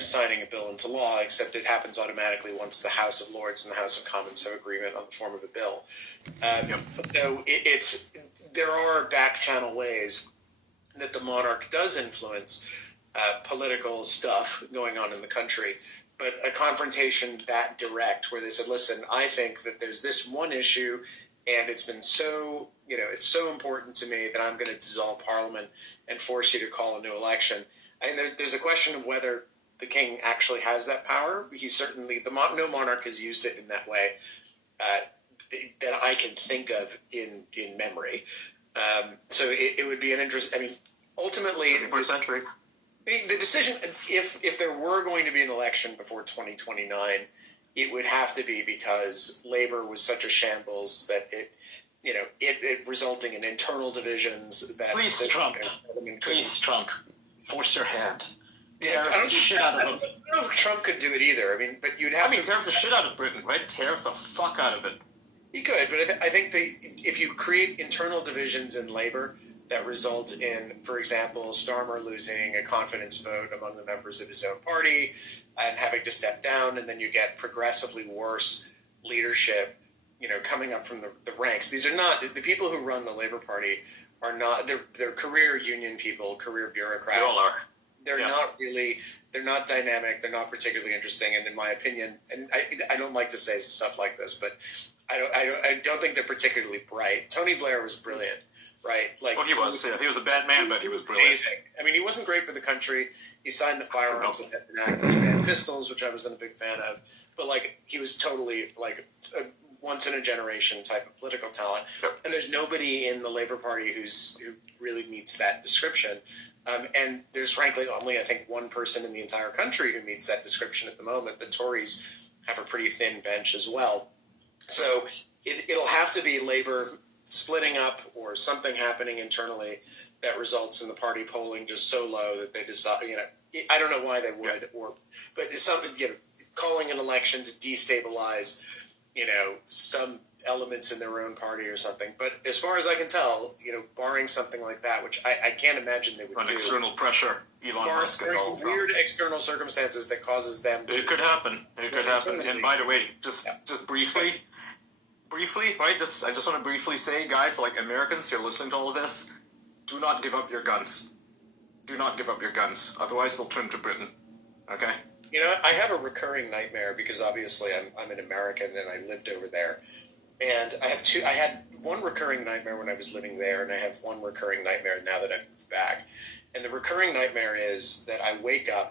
signing a bill into law, except it happens automatically once the House of Lords and the House of Commons have agreement on the form of a bill. So there are back channel ways that the monarch does influence political stuff going on in the country. But a confrontation that direct, where they said, listen, I think that there's this one issue, and it's been so, it's so important to me that I'm going to dissolve Parliament and force you to call a new election. I mean, there's a question of whether the king actually has that power. He certainly, no monarch has used it in that way that I can think of in memory. So it would be an interest. I mean, ultimately, 21st century. The decision, if there were going to be an election before 2029, it would have to be because Labour was such a shambles that it resulting in internal divisions. Please, Trump, force your hand. Yeah, I don't know if Trump could do it either. I mean, but you'd have to tear the shit out of Britain, right? Tear the fuck out of it. He could, but I think if you create internal divisions in Labour that result in, for example, Starmer losing a confidence vote among the members of his own party and having to step down, and then you get progressively worse leadership, coming up from the ranks. These are not the people who run the Labour Party are not they're career union people, career bureaucrats. They all are. They're not really, they're not dynamic, they're not particularly interesting, and in my opinion, and I don't like to say stuff like this, but I don't think they're particularly bright. Tony Blair was brilliant, right? He was. Yeah. He was a bad man, but he was brilliant. Amazing. I mean, he wasn't great for the country. He signed the Firearms Amendment Act, which banned pistols, which I wasn't a big fan of. But he was totally a once in a generation type of political talent. Yep. And there's nobody in the Labour Party who really meets that description. And there's frankly only, I think, one person in the entire country who meets that description at the moment. The Tories have a pretty thin bench as well. So it'll have to be Labour splitting up or something happening internally that results in the party polling just so low that they decide, I don't know why they would, but it's something, calling an election to destabilize, some elements in their own party or something. But as far as I can tell, barring something like that, which I can't imagine they would do. External pressure, Elon Musk and all. Weird external circumstances that causes them to... It could happen. It could happen. And by the way, just briefly, right? I just want to briefly say, guys, Americans, you're listening to all of this, do not give up your guns. Do not give up your guns. Otherwise, they'll turn to Britain. Okay? I have a recurring nightmare because obviously I'm an American and I lived over there. And I had one recurring nightmare when I was living there, and I have one recurring nightmare now that I've moved back. And the recurring nightmare is that I wake up